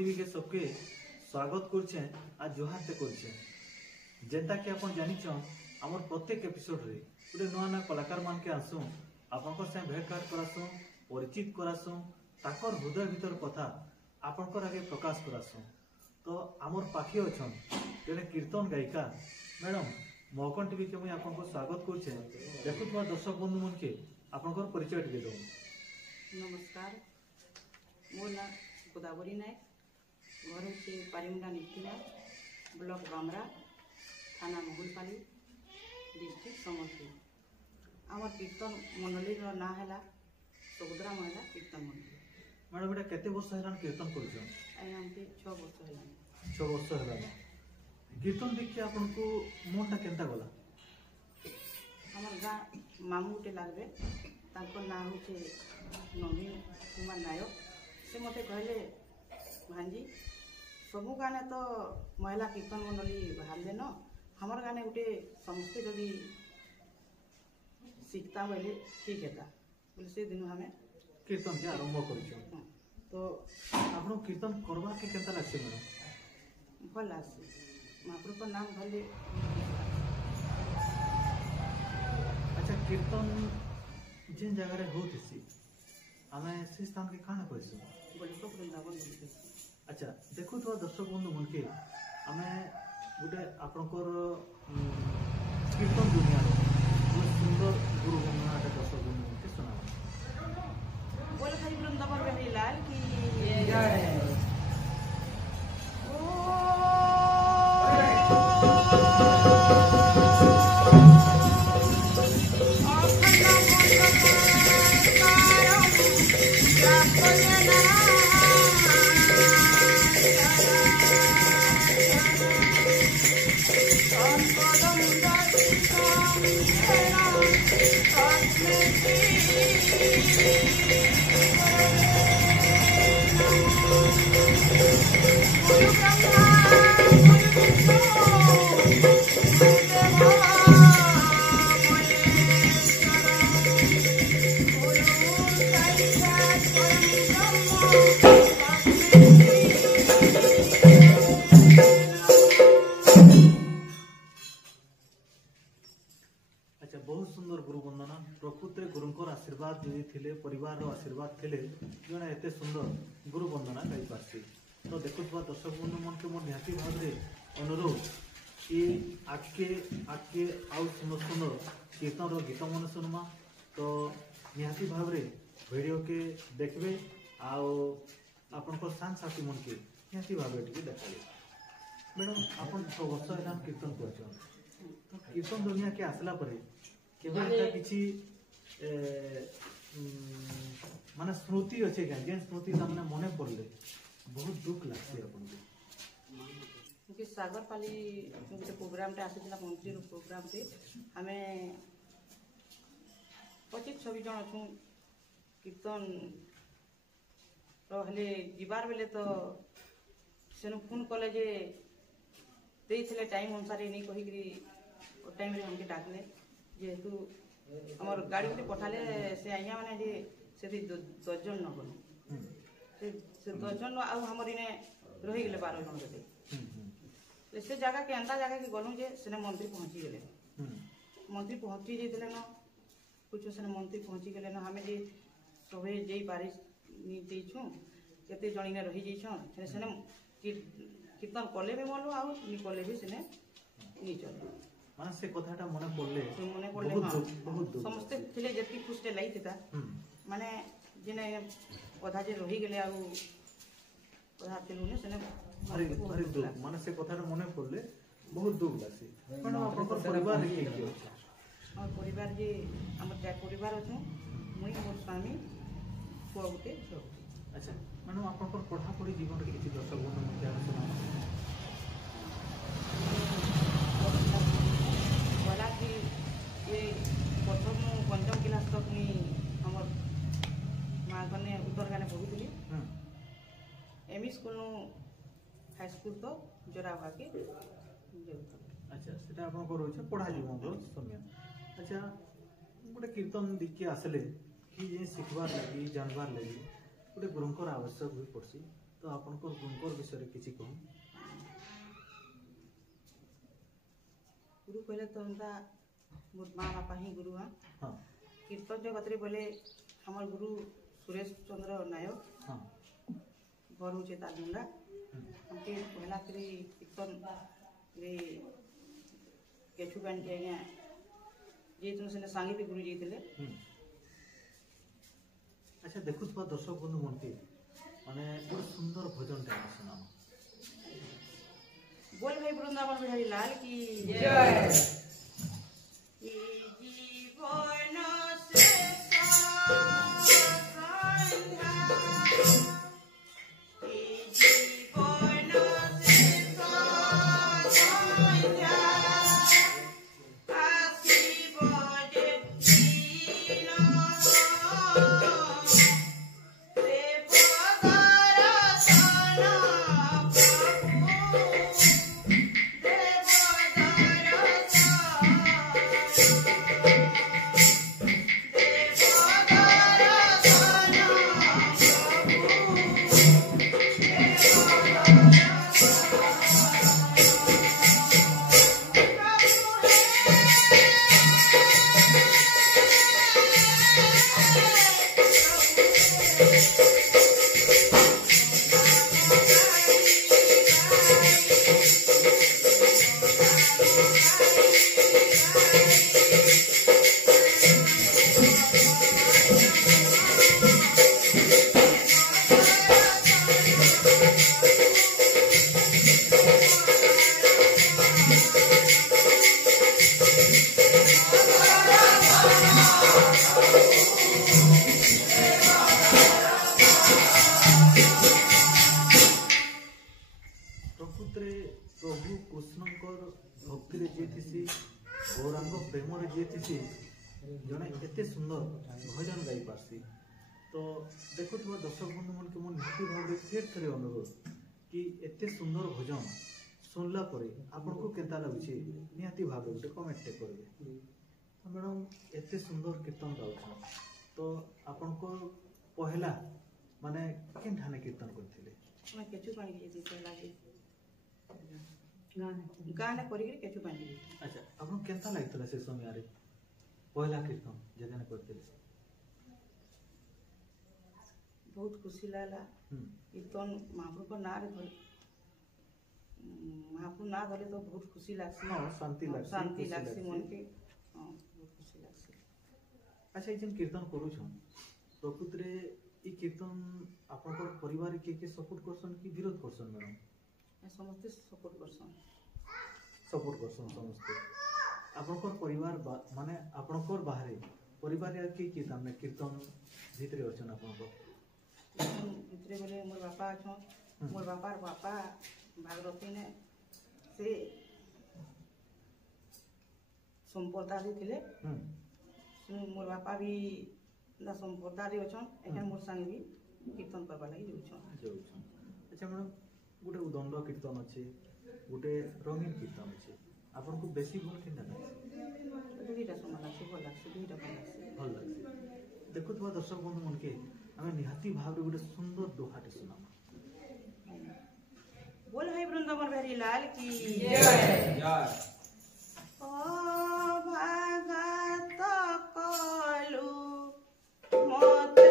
TV के सबके स्वागत करछे आज जोहार ते करछे जेंता कि अपन जानिछन हमर प्रत्येक एपिसोड रे गोटे नया नया कलाकार मान के आसू आपनकर से भेटघाट करासू परिचित करासू ताकर हृदय भीतर कथा आपनकर आगे प्रकाश करासू। तो हमर पाखे अछन जने कीर्तन गायिका मैडम मोहकन टीवी के मुई आपनको स्वागत करछे। देखुतबा दर्शक बंधु मन के आपनकर परिचय दे दो। नमस्कार, मो ना गोदावरी नायक, घर से पारिमुंडा नितिना, ब्लॉक बामरा, थाना मुगुलपाली, डिस्ट्रिक्ट सम्बलपुर। आमर कीर्तन मंडली ना है सुभद्रा महिला कीर्तन मंडली। मैडम एटा केते वर्ष हेलान कीर्तन करछन? आई हमके 6 वर्ष हेलान। 6 वर्ष हेलान कीर्तन देखि आपनको मनटा केनता गला? हमर गा मामू गुटे लागबे तांको ना होचे नवीन कुमार नायक। से मते कहले भांजी सबु गाने तो महिला कीर्तन मंडली बाहर देन हमर गाने गुटे समस्ते जदि सीखता बोले ठीक है बोले से दिन हमें कीर्तन के आरंभ करिछो। तो आपनो कीर्तन करबा के केनता लागसे मैडम? भल लागसे महाप्रभु का नाम भले। अच्छा कीर्तन जिन जगह रे होतिसी हमें से स्थान के खाना करिसु बोले तो वृंदावन बोलते। अच्छा देखो तो दर्शक बंधु मन के हमें गोटे आपनकर कीर्तन दुनिया बहुत सुंदर गुरु वंदना दर्शक बंधु मन के सुनाओ। बोले भाई वृंदावन बिहारी लाल की जय। अच्छा बहुत सुंदर गुरु वंदना प्रकृति गुरुंकर आशीर्वाद यदि थिले परिवार आशीर्वाद थिले जने एते सुंदर गुरु वंदना गाई पारसी। तो देखुवा दर्शक बंधु मन के मोर निहाती भाव रे अनुरोध कि आके आके आउ सुंदर सुंदर कीर्तन रो गीत मन सुनमा। तो निहाती भाव रे वीडियो के देखबे आउ आपनकर सांग साथी मन के निहाती भाव रे टिके देखबे। मैडम आपन 6 वर्ष हेलान कीर्तन करछन तो कीर्तन दुनिया के आसला परे केवल एटा किछि माने स्मृति अछि के जे स्मृति सामने मने पड़ले बहुत दुख लागছে आपन के सागर पाली गोटे प्रोग्राम टे आसीला मंत्री रो प्रोग्राम टे हमें 25-26 जन अछु कीर्तन रहले जीवार बेले तो सेनु फोन कले जे देइथिले टाइम अनुसार नहीं कहिकरी ओ टाइम रे हमके डाकले जेहेतु हमर गाड़ी उठे पठाले से आइया माने जे से 10 जन न गलो से 10 जन आ हमर इने रहि गेले 12 जन रे से जगह के अंता जगह के गलु जे सेने मंत्री पहुंची गेले। मंत्री पहुंची जेतले न कुछ सेने मंत्री पहुंची गेले न हमें जे सभे जेई बारिश नी देइछु केते जणी ने रहि जइछन सेने कीर्तन कले भी मलो आउ नी कले भी सेने नी चले माने से कथाटा मने पड़ले बहुत समस्त थिले जति खुशटे लाई थिता माने जिने कथा जे रहि गेले आउ कथा थिलु ने सेने अरे दुख माने से कथाटा मने पड़ले बहुत दुख लासी। माने आपन परिवार के के और परिवार जे हमर चार परिवार अछु मुई मोर स्वामी पुआउते। अच्छा माने आपन पढ़ा पढ़ी जीवन के किछि दर्शक बंधु मन के सुनाओ। बोला कि ये प्रथम पंचम क्लास तक मुई हमर मां गने उत्तर गाने पढुथली। एमई स्कूल हाई स्कूल तो जोरा भागे जेउत। अच्छा सेटा आपन को रोचे पढ़ा जीवन रो समय। अच्छा गोटे कीर्तन दिखे आसले कि जे सिखबार लगी जानबार लगी गोटे गुरुंकर आवश्यक हुई पड़सी तो आपनकर गुरुकर विषय किसी कहूँ। गुरु कहले तो हमदा मोर माँ बापा ही गुरु हाँ। हाँ कीर्तन जगत रे बोले हमार गुरु सुरेश चंद्र नायक हाँ घर हूँ तालुंडा हमके पहला करी कीर्तन रे केचु बन के आज्ञा जे तुम से सांगे भी गुरु जी थे। अच्छा देखुस बा दर्शक बंधु मन के माने एक सुंदर भजन टा सुना बोल भाई वृंदावन बिहारी लाल की जय। जीवन प्रभु कृष्णकर भक्ति रे जे थिसी गौरांग प्रेम रे जे थिसी जने एते सुंदर भजन गाई पासी। तो देखुथबा दर्शक बंधु मन के मन निहाती भाव फेर थरे अनुरोध कि एते सुंदर भजन सुनला परे आपन को केता लागुछि निहाती भाव गोटे कमेंट टे करबे। तो मैडम एते सुंदर कीर्तन गाउछ तो आपन को पहला माने केन ठाने कीर्तन करथिले मैं केचु पानी के पहला गाना करी केचु पानी। अच्छा आपन केनता लागतला से समय रे पहला कीर्तन जेदने करथिले बहुत खुशी लागला। कीर्तन महाप्रभु को ना रे महाप्रभु ना धरे तो बहुत खुशी लागसी। हां शांति लागसी मन के हां बहुत खुशी लागसी। अच्छा जेन कीर्तन करू छ प्रकृति रे ई कीर्तन आपन परिवार के सपोर्ट करसन कि विरोध करसन मैडम? समस्त सपोर्ट करसन समस्त आपन परिवार माने आपन बाहरे परिवार या के ताने कीर्तन भितरे अछन आपन को भितरे बोले मोर बापा अछन मोर बापार बापा भागवती ने से संप्रदाय थिले मोर बापा भी ना संप्रदाय अछन एखन मोर संग भी कीर्तन करबा लागि जाउछन। अच्छा मैडम गोटे उदंड कीर्तन अच्छे गोटे रंगीन कीर्तन अच्छे आपन को बेसी भल केनता लागছে? दुईटा समान लागছে भल लागছে दुईटा भल लागছে। देखुथबा दर्शक बंधु मन के हमें निहाती भाव रे गोटे सुंदर दोहाटे सुनामा। बोल भाई वृंदावन बिहारी लाल की जय। ओ भगत कलु मते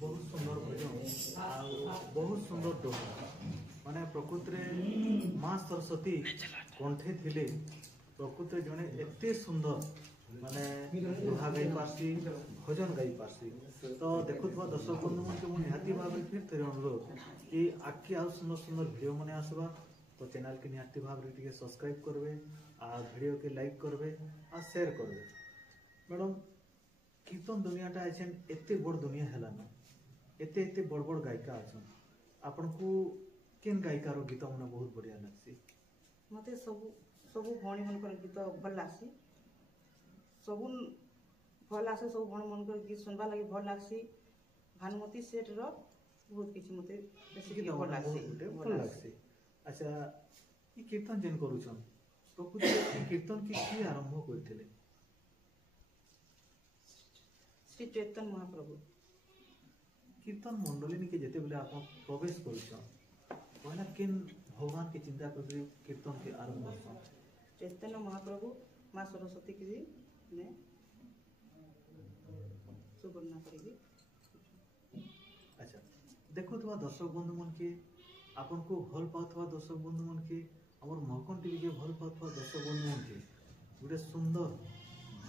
बहुत सुंदर भजन आ बहुत सुंदर दोहा माने प्रकृति माँ सरस्वती कंठे थिले प्रकृति जने एते सुंदर माने दोहा गाई पारसी भजन गाई पारसी तो देखुवा दर्शक बंधु मन के निहाती भाव फिर थे अनुरोध कि आखि आ सुंदर सुंदर वीडियो मैंने आसवा तो चैनल के निहाती भाव रे सब्सक्राइब करबे आ वीडियो के लाइक करबे आ शेयर करबे। मैडम कीर्तन दुनियाटा एछन एते बड़ दुनिया हेलान एते एते बड़ बड़ गायिका अछन आपन को केन गायिकार गीत मने बहुत बढ़िया लागसी मते सब सब भणी मनकर गीत भल लागसी सब भल लागसे सब भणी मनकर गीत सुनबा लागि भल लागसी भानुमती सेठ रो बहुत किछि मते बेसी भल लागसी भल लागसी। अच्छा ई कीर्तन जेन करूछन प्रकृति कीर्तन की आरंभ करथिले श्री चैतन्य महाप्रभु कीर्तन मंडली के जेते बेले आप प्रवेश करूछन पहला केन भगवान के चिंता करके कीर्तन के आरंभ करछन चैतन्य महाप्रभु माँ सरस्वती की भी ने सुवर्णा करेगी। अच्छा देखो तो दर्शक बंधु मन के आपन को भल पाथवा दर्शक बंधु मन के हमर महकन टीवी के भल पाथवा दर्शक बंधु मन के गुटे सुंदर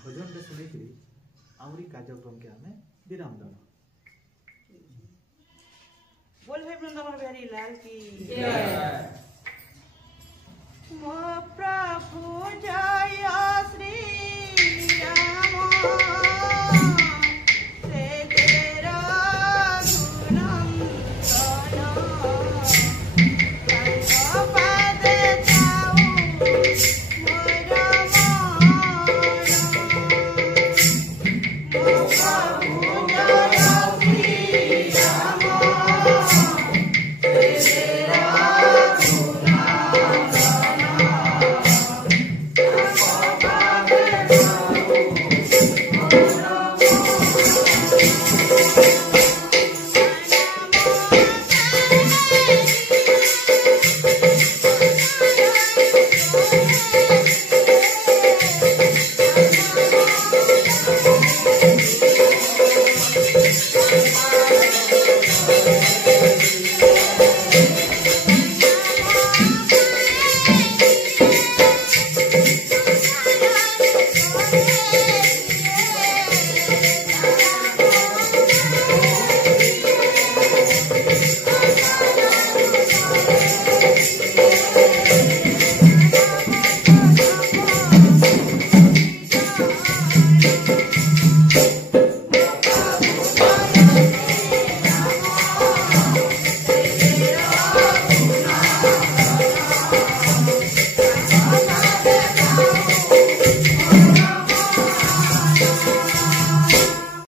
भजन रे सुनी के आमरी कार्यक्रम के हमें विराम देना। बोल भाई वृंदावन बिहारी लाल की जय। प्रभु जय